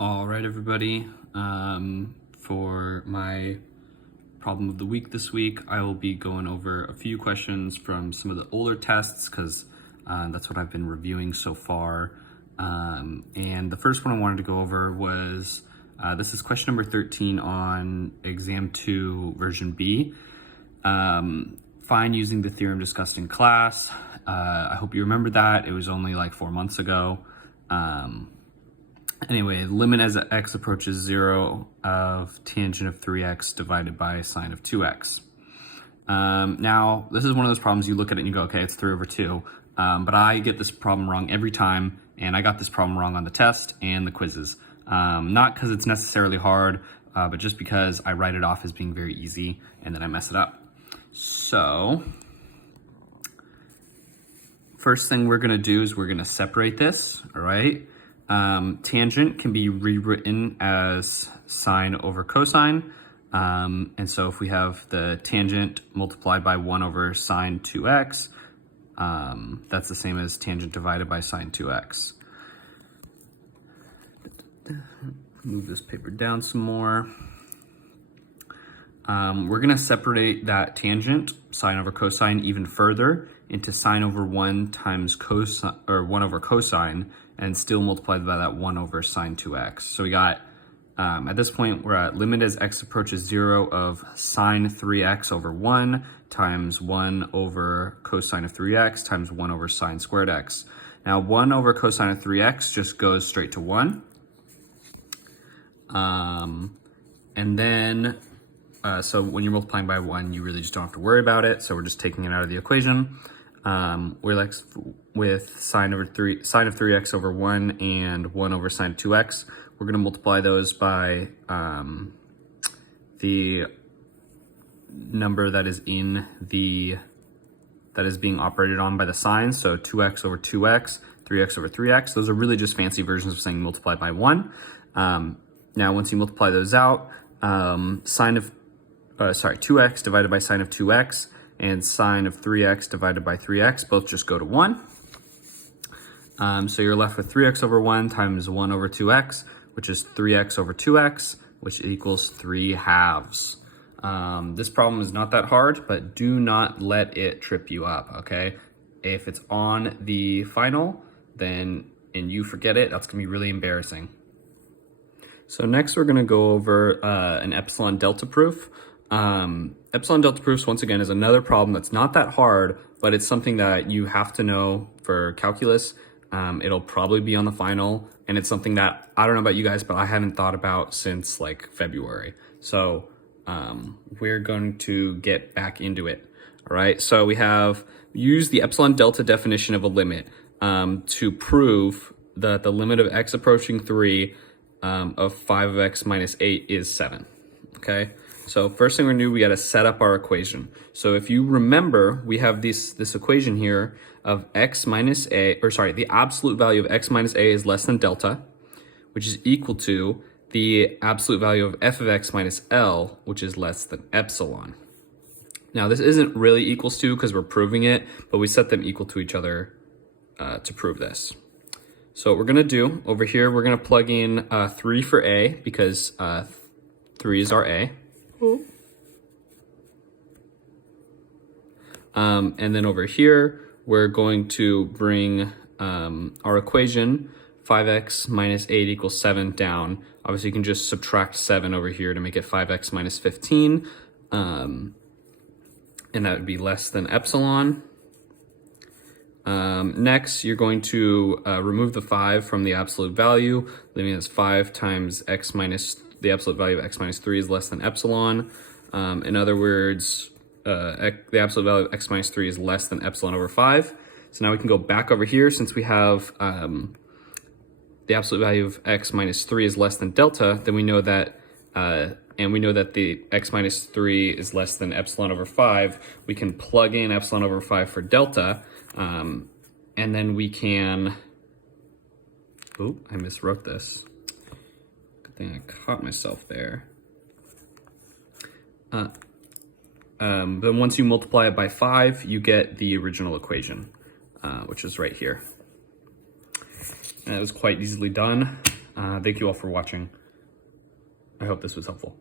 All right, everybody. For my problem of the week this week, I will be going over a few questions from some of the older tests because that's what I've been reviewing so far. And the first one I wanted to go over was, this is question number 13 on exam 2 version B. Find using the theorem discussed in class. I hope you remember that. It was only like 4 months ago. Anyway, limit as x approaches 0 of tangent of 3x divided by sine of 2x. Now, this is one of those problems you look at it and you go, okay, it's 3 over 2. But I get this problem wrong every time, and I got this problem wrong on the test and the quizzes. Not because it's necessarily hard, but just because I write it off as being very easy and then I mess it up. So, first thing we're going to do is we're going to separate this, all right? Tangent can be rewritten as sine over cosine. And so if we have the tangent multiplied by 1 over sine 2x, that's the same as tangent divided by sine 2x. Move this paper down some more. We're going to separate that tangent, sine over cosine, even further into sine over 1 times cosine, or 1 over cosine, and still multiplied by that 1 over sine 2x. So we got, at this point, we're at limit as x approaches 0 of sine 3x over 1 times 1 over cosine of 3x times 1 over sine squared x. Now 1 over cosine of 3x just goes straight to 1. And then, so when you're multiplying by 1, you really just don't have to worry about it. So we're just taking it out of the equation. We're left with sine of 3x over 1 and 1 over sine of 2x. We're going to multiply those by the number that is in that is being operated on by the signs. So 2x over 2x, 3x over 3x. Those are really just fancy versions of saying multiply by 1. Now, once you multiply those out, 2x divided by sine of 2x and sine of 3x divided by 3x both just go to 1. So you're left with 3x over 1 times 1 over 2x, which is 3x over 2x, which equals 3 halves. This problem is not that hard, but do not let it trip you up, okay? If it's on the final, and you forget it, that's gonna be really embarrassing. So next we're gonna go over an epsilon delta proof. Epsilon delta proofs, once again, is another problem that's not that hard, but it's something that you have to know for calculus. It'll probably be on the final, and it's something that, I don't know about you guys, but I haven't thought about since like February. So we're going to get back into it. All right, so we have used the epsilon delta definition of a limit to prove that the limit of x approaching 3 of 5 of x minus 8 is 7, okay? So first thing we're gonna do, we gotta set up our equation. So if you remember, we have this equation here of x minus a, or sorry, the absolute value of x minus a is less than delta, which is equal to the absolute value of f of x minus L, which is less than epsilon. Now this isn't really equals to because we're proving it, but we set them equal to each other to prove this. So what we're gonna do, over here, we're gonna plug in 3 for a because 3 is our a. And then over here, we're going to bring our equation 5x minus 8 equals 7 down. Obviously, you can just subtract 7 over here to make it 5x minus 15. And that would be less than epsilon. Next, you're going to remove the 5 from the absolute value, leaving as 5 times x minus, the absolute value of x minus 3 is less than epsilon. In other words, the absolute value of x minus 3 is less than epsilon over 5. So now we can go back over here since we have the absolute value of x minus 3 is less than delta, then we know that, and we know that the x minus 3 is less than epsilon over 5. We can plug in epsilon over 5 for delta, and then we can, oh, I miswrote this. Good thing I caught myself there. Then once you multiply it by 5, you get the original equation, which is right here. And it was quite easily done. Thank you all for watching. I hope this was helpful.